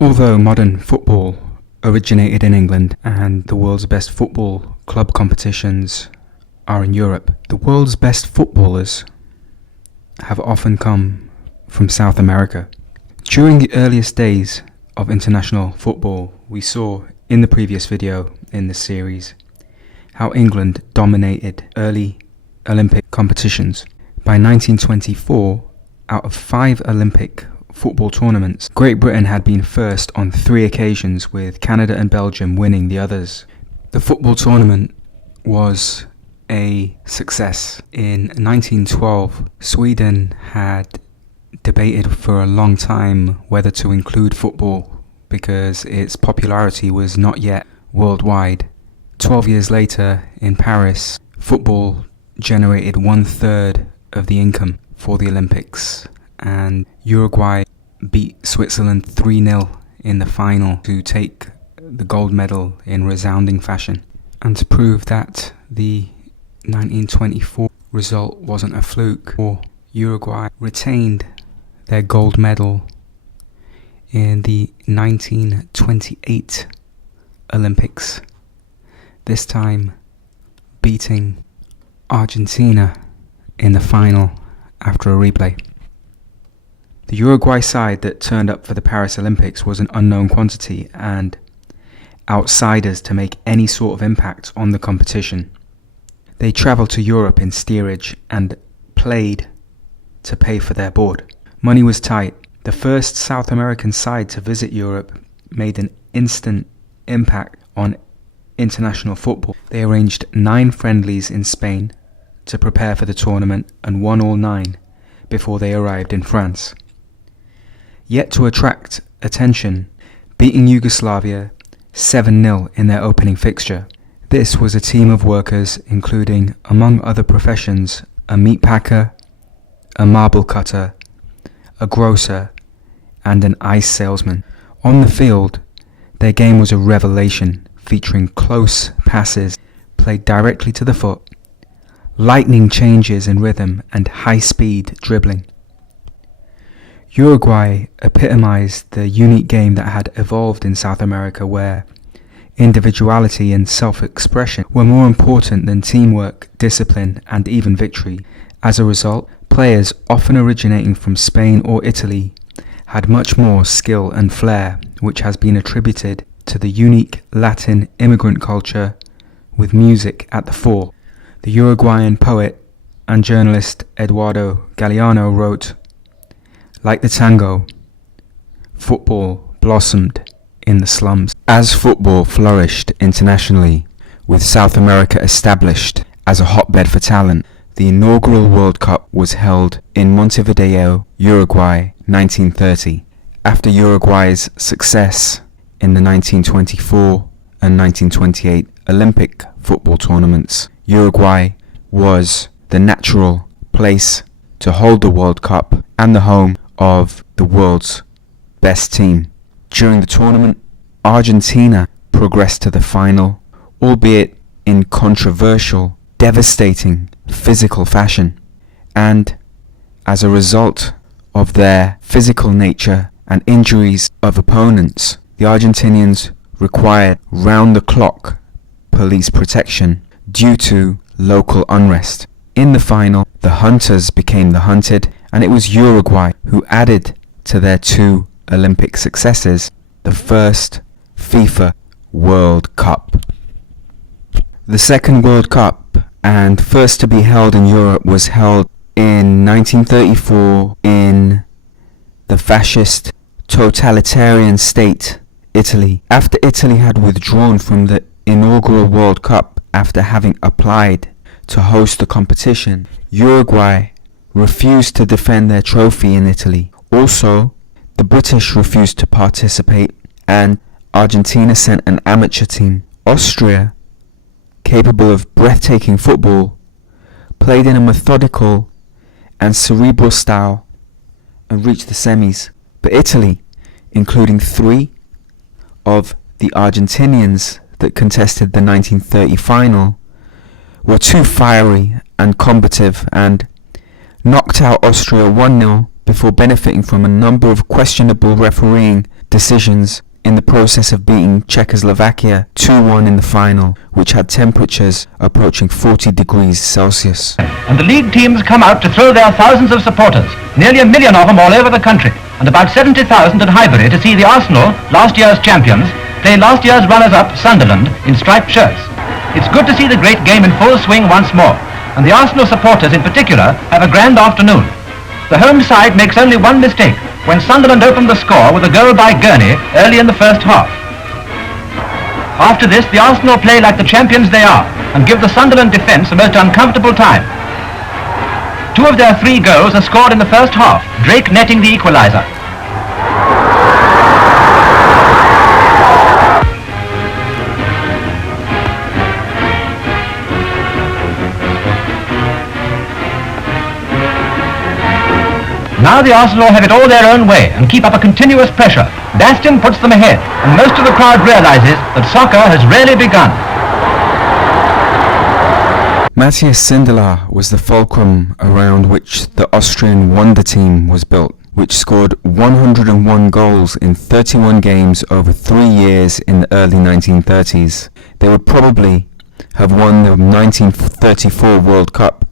Although modern football originated in England and the world's best football club competitions are in Europe, the world's best footballers have often come from South America. During the earliest days of international football, we saw in the previous video in this series how England dominated early Olympic competitions. By 1924, out of 5 Olympic football tournaments, Great Britain had been first on 3 occasions, with Canada and Belgium winning the others. The football tournament was a success. In 1912, Sweden had debated for a long time whether to include football because its popularity was not yet worldwide. 12 years later, in Paris, football generated 1/3 of the income for the Olympics, and Uruguay beat Switzerland 3-0 in the final to take the gold medal in resounding fashion. And to prove that the 1924 result wasn't a fluke, Uruguay retained their gold medal in the 1928 Olympics, this time beating Argentina in the final after a replay. The Uruguay side that turned up for the Paris Olympics was an unknown quantity and outsiders to make any sort of impact on the competition. They travelled to Europe in steerage and played to pay for their board. Money was tight. The first South American side to visit Europe made an instant impact on international football. They arranged 9 friendlies in Spain to prepare for the tournament and won all 9 before they arrived in France. Yet to attract attention, beating Yugoslavia 7-0 in their opening fixture. This was a team of workers including, among other professions, a meat packer, a marble cutter, a grocer, and an ice salesman. On the field, their game was a revelation, featuring close passes played directly to the foot, lightning changes in rhythm, and high-speed dribbling. Uruguay epitomized the unique game that had evolved in South America, where individuality and self-expression were more important than teamwork, discipline, and even victory. As a result, players often originating from Spain or Italy had much more skill and flair, which has been attributed to the unique Latin immigrant culture with music at the fore. The Uruguayan poet and journalist Eduardo Galeano wrote, "Like the tango, football blossomed in the slums." As football flourished internationally, with South America established as a hotbed for talent, the inaugural World Cup was held in Montevideo, Uruguay, 1930. After Uruguay's success in the 1924 and 1928 Olympic football tournaments, Uruguay was the natural place to hold the World Cup and the home of the world's best team. During the tournament, Argentina progressed to the final, albeit in controversial, devastating physical fashion. And as a result of their physical nature and injuries of opponents, the Argentinians required round-the-clock police protection due to local unrest. In the final, the hunters became the hunted, and it was Uruguay who added to their 2 Olympic successes the first FIFA World Cup. The second World Cup, and first to be held in Europe, was held in 1934 in the Fascist Totalitarian state, Italy. After Italy had withdrawn from the inaugural World Cup after having applied to host the competition, Uruguay refused to defend their trophy in Italy. Also, the British refused to participate, and Argentina sent an amateur team. Austria, capable of breathtaking football, played in a methodical and cerebral style and reached the semis. But Italy, including 3 of the Argentinians that contested the 1930 final, were too fiery and combative and knocked out Austria 1-0 before benefiting from a number of questionable refereeing decisions in the process of beating Czechoslovakia 2-1 in the final, which had temperatures approaching 40 degrees Celsius. And the league teams come out to throw their thousands of supporters, nearly 1 million of them all over the country, and about 70,000 at Highbury to see the Arsenal, last year's champions, play last year's runners-up Sunderland in striped shirts. It's good to see the great game in full swing once more, and the Arsenal supporters in particular have a grand afternoon. The home side makes only one mistake, when Sunderland opened the score with a goal by Gurney early in the first half. After this, the Arsenal play like the champions they are, and give the Sunderland defence a most uncomfortable time. 2 of their 3 goals are scored in the first half, Drake netting the equaliser. Now the Arsenal have it all their own way and keep up a continuous pressure. Bastion puts them ahead, and most of the crowd realises that soccer has really begun. Mattias Sindelar was the fulcrum around which the Austrian Wunderteam was built, which scored 101 goals in 31 games over 3 years in the early 1930s. They would probably have won the 1934 World Cup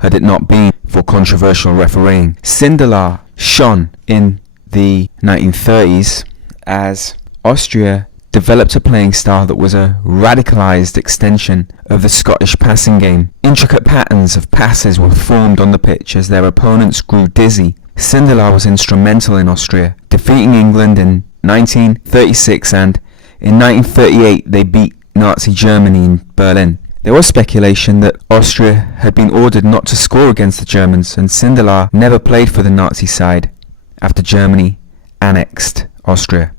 had it not been for controversial refereeing. Sindelar shone in the 1930s as Austria developed a playing style that was a radicalised extension of the Scottish passing game. Intricate patterns of passes were formed on the pitch as their opponents grew dizzy. Sindelar was instrumental in Austria, defeating England in 1936, and in 1938 they beat Nazi Germany in Berlin. There was speculation that Austria had been ordered not to score against the Germans, and Sindelar never played for the Nazi side after Germany annexed Austria.